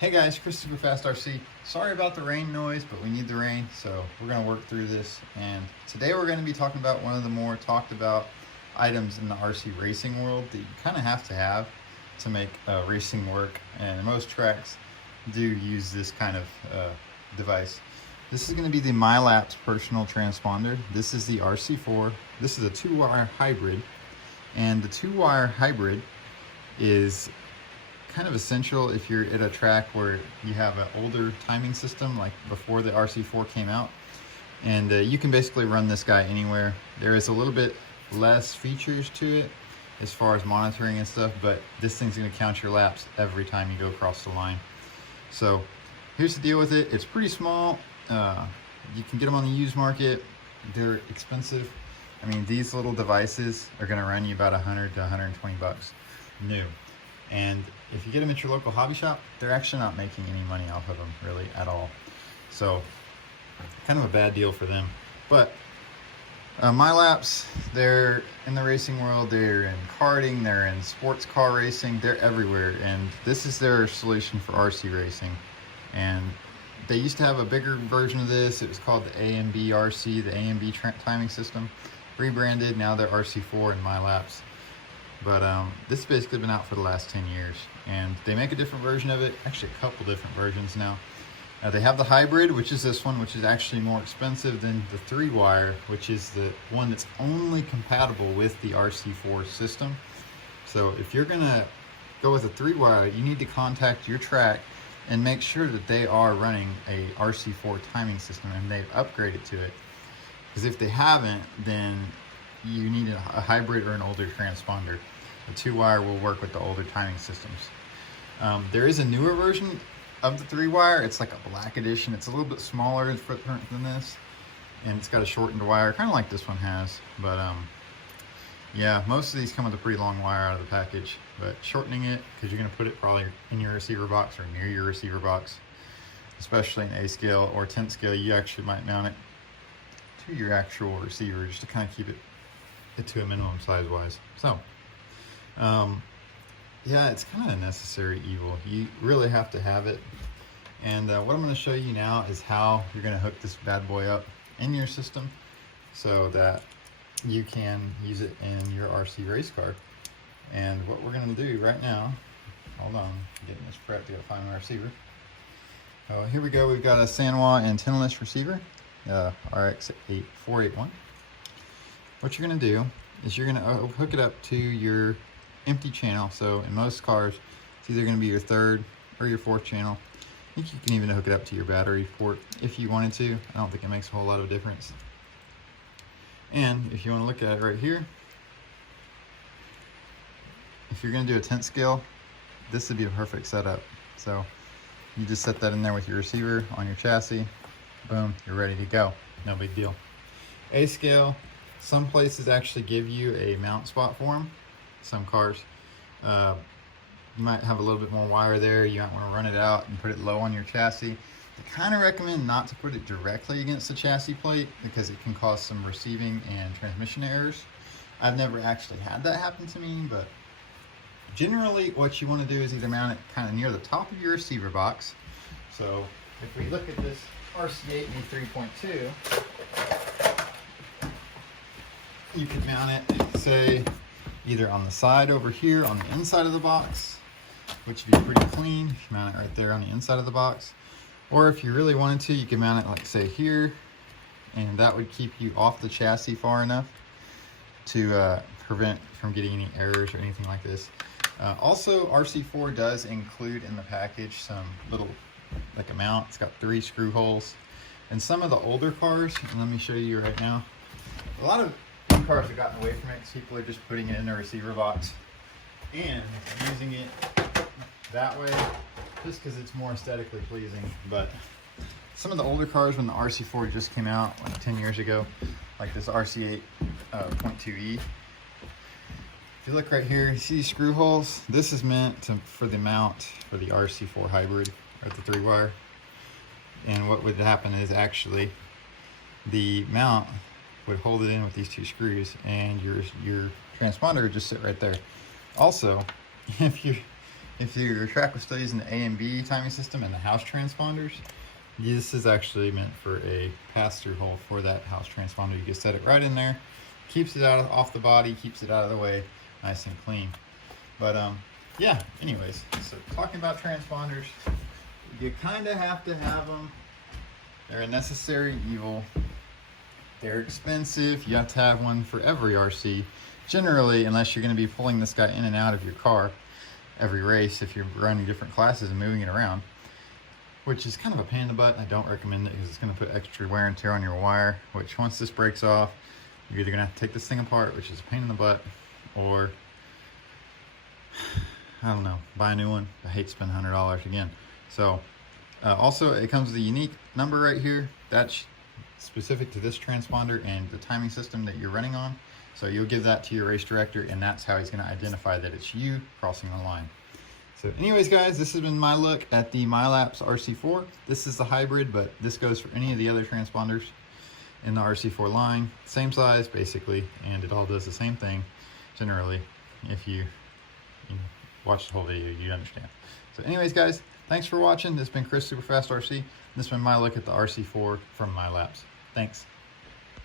Hey guys, Chris Superfast RC. Sorry about the rain noise, but we need the rain, so we're going to work through this. And today we're going to be talking about one of the more talked about items in the RC racing world that you kind of have to make racing work. And most tracks do use this kind of device. This is going to be the MyLaps personal transponder. This is the RC4. This is a 2-wire hybrid. And the 2-wire hybrid is kind of essential if you're at a track where you have an older timing system, like before the RC4 came out. And you can basically run this guy anywhere. There is a little bit less features to it as far as monitoring and stuff, but this thing's going to count your laps every time you go across the line. So here's the deal with it. It's pretty small. You can get them on the used market. They're expensive. I mean, these little devices are going to run you about 100 to 120 bucks new. And if you get them at your local hobby shop, they're actually not making any money off of them really at all. So kind of a bad deal for them. But MyLaps, they're in the racing world, they're in karting, they're in sports car racing, they're everywhere. And this is their solution for RC racing. And they used to have a bigger version of this. It was called the AMB RC, the AMB timing system. Rebranded, now they're RC4 and MyLaps. But this has basically been out for the last 10 years, and they make a different version of it, actually a couple different versions now. They have the hybrid, which is this one, which is actually more expensive than the 3-wire, which is the one that's only compatible with the RC4 system. So if you're gonna go with a 3-wire, you need to contact your track and make sure that they are running a RC4 timing system and they've upgraded to it. Because if they haven't, then you need a hybrid or an older transponder. The 2-wire will work with the older timing systems. There is a newer version of the 3-wire. It's like a black edition. It's a little bit smaller in footprint than this, and it's got a shortened wire, kind of like this one has. But yeah, most of these come with a pretty long wire out of the package. But shortening it, because you're going to put it probably in your receiver box or near your receiver box, especially in A scale or 10th scale, you actually might mount it to your actual receiver just to kind of keep it to a minimum size wise. So yeah, it's kind of a necessary evil. You really have to have it. And what I'm going to show you now is how you're going to hook this bad boy up in your system so that you can use it in your RC race car. And what we're going to do right now, hold on, I'm getting this prepped to go find my receiver. Oh, here we go. We've got a Sanwa antennaless receiver, RX481. What you're going to do is you're going to hook it up to your empty channel. So in most cars, it's either going to be your 3rd or your 4th channel. I think you can even hook it up to your battery port if you wanted to. I don't think it makes a whole lot of difference. And if you want to look at it right here, if you're going to do a 10th scale, this would be a perfect setup. So you just set that in there with your receiver on your chassis. Boom, you're ready to go. No big deal. A scale, some places actually give you a mount spot for them. Some cars, you might have a little bit more wire there. You might want to run it out and put it low on your chassis. I kind of recommend not to put it directly against the chassis plate because it can cause some receiving and transmission errors. I've never actually had that happen to me, but generally what you want to do is either mount it kind of near the top of your receiver box. So if we look at this RC8 V3.2, you could mount it, say, either on the side over here on the inside of the box, which would be pretty clean if you mount it right there on the inside of the box. Or if you really wanted to, you could mount it like say here, and that would keep you off the chassis far enough to prevent from getting any errors or anything like this. Also, RC4 does include in the package some little, like a mount. It's got 3 screw holes. And some of the older cars, and let me show you right now, a lot of cars have gotten away from it because people are just putting it in their receiver box and using it that way just because it's more aesthetically pleasing. But some of the older cars, when the RC4 just came out like 10 years ago, like this RC8 .2E, if you look right here, you see these screw holes? This is meant for the mount for the RC4 Hybrid or the 3-wire. And what would happen is actually the mount would hold it in with these 2 screws, and your transponder would just sit right there. Also, if if your track was still using the A and B timing system and the house transponders, this is actually meant for a pass-through hole for that house transponder. You can set it right in there, keeps it off the body, keeps it out of the way, nice and clean. But yeah, anyways, so talking about transponders, you kind of have to have them. They're a necessary evil. They're expensive. You have to have one for every RC. Generally, unless you're going to be pulling this guy in and out of your car every race, if you're running different classes and moving it around, which is kind of a pain in the butt. I don't recommend it because it's going to put extra wear and tear on your wire, which once this breaks off, you're either going to have to take this thing apart, which is a pain in the butt, or I don't know, buy a new one. I hate spending $100 again. So also it comes with a unique number right here that's specific to this transponder and the timing system that you're running on. So you'll give that to your race director, and that's how he's going to identify that it's you crossing the line. So anyways, guys, this has been my look at the MyLaps RC4. This is the hybrid, but this goes for any of the other transponders in the RC4 line. Same size, basically, and it all does the same thing, generally. If you watch the whole video, you understand. So anyways, guys, thanks for watching. This has been Chris Superfast RC. This has been my look at the RC4 from MyLaps. Thanks.